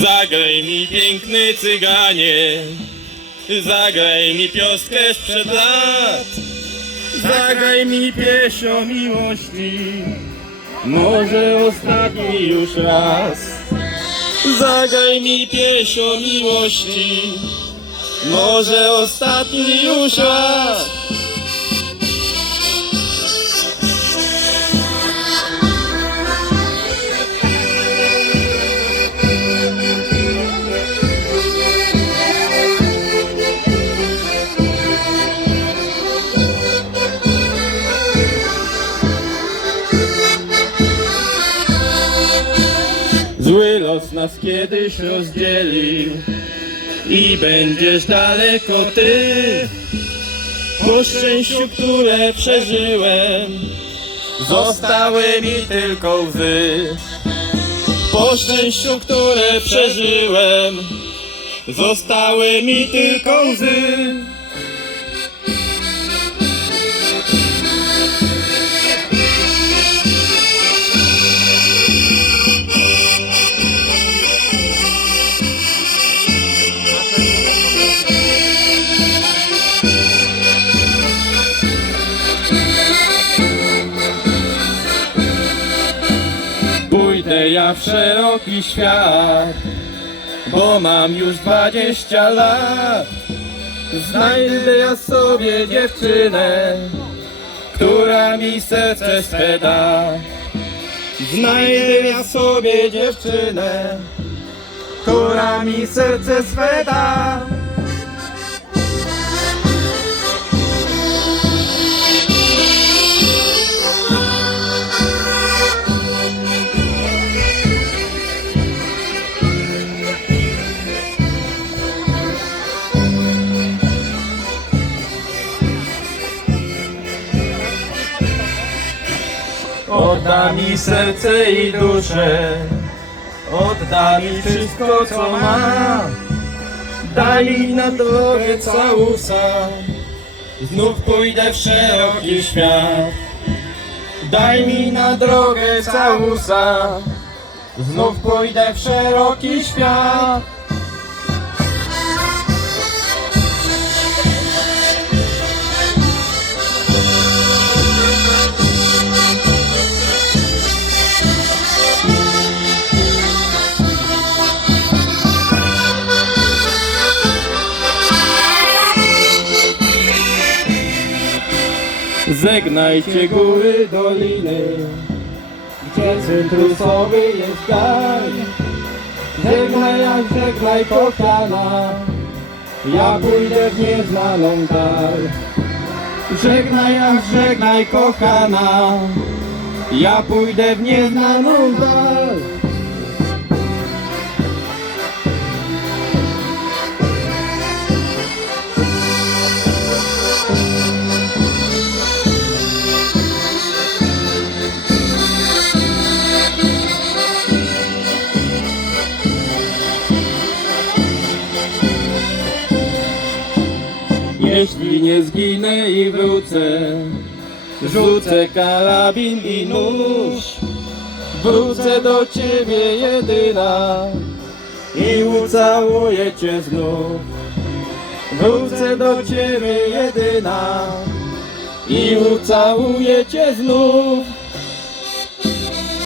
Zagraj mi piękny cyganie, zagraj mi pioskę sprzed lat. Zagraj mi pieśń o miłości, może ostatni już raz. Zagraj mi pieśń o miłości, może ostatni już raz. Los nas kiedyś rozdzielił i będziesz daleko ty. Po szczęściu, które przeżyłem, zostały mi tylko łzy. Po szczęściu, które przeżyłem, zostały mi tylko łzy. Ja w szeroki świat, bo mam już dwadzieścia lat. Znajdę ja sobie dziewczynę, która mi serce swe. Znajdę ja sobie dziewczynę, która mi serce swe. Odda mi serce i duszę, odda mi wszystko co ma. Daj mi na drogę całusa, znów pójdę w szeroki świat. Daj mi na drogę całusa, znów pójdę w szeroki świat. Żegnajcie góry, doliny, gdzie cytrusowy jest gaj. Żegnaj, żegnaj kochana, ja pójdę w nieznaną dal. Żegnaj, żegnaj kochana, ja pójdę w nieznaną dal. Jeśli nie zginę i wrócę, rzucę karabin i nóż. Wrócę do ciebie jedyna i ucałuję cię znów. Wrócę do ciebie jedyna i ucałuję cię znów.